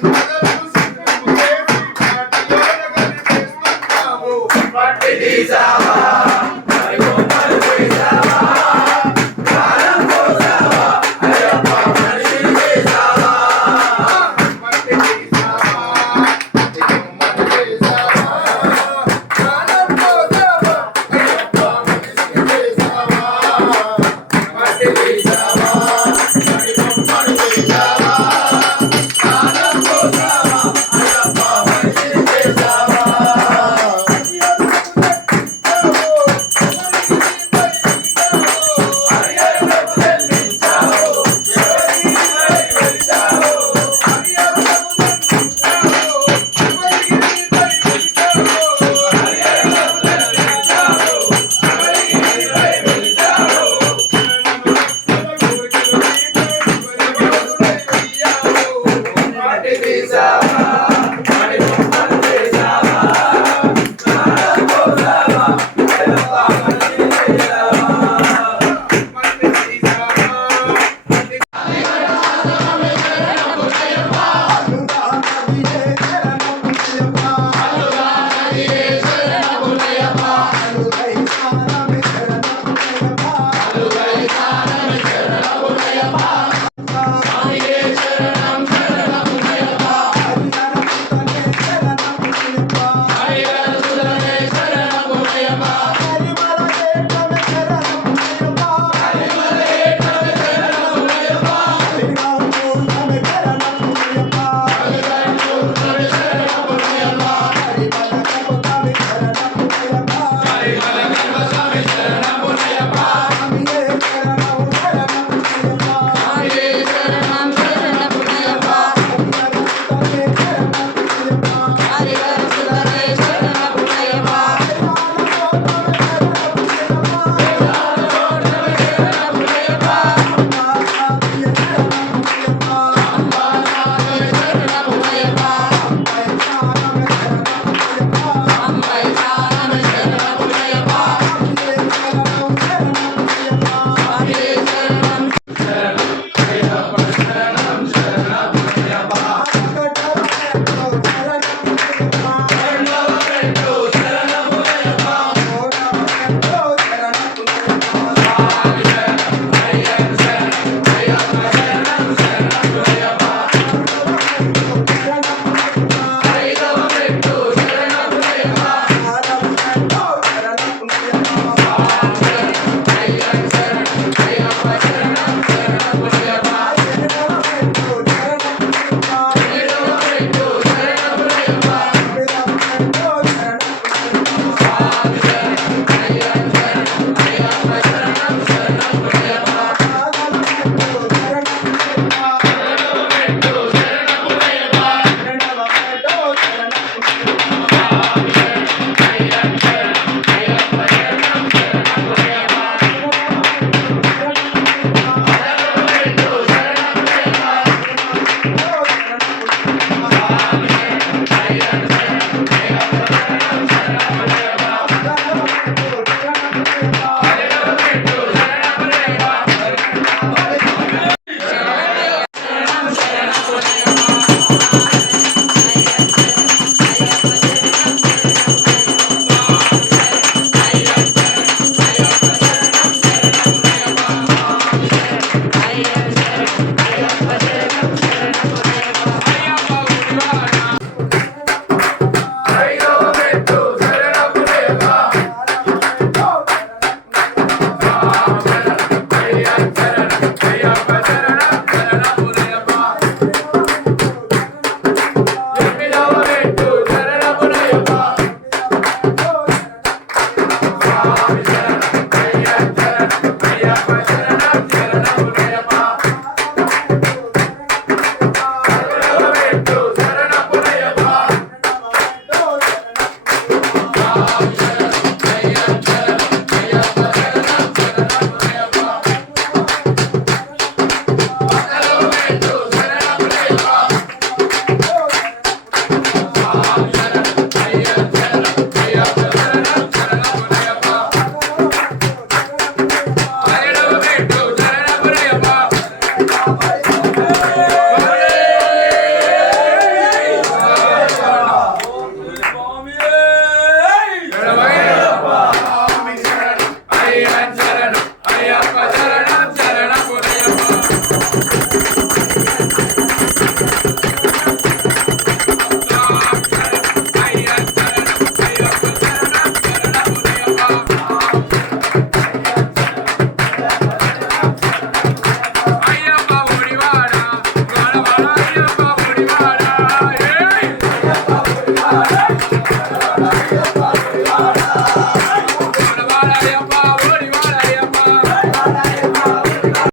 Thank you.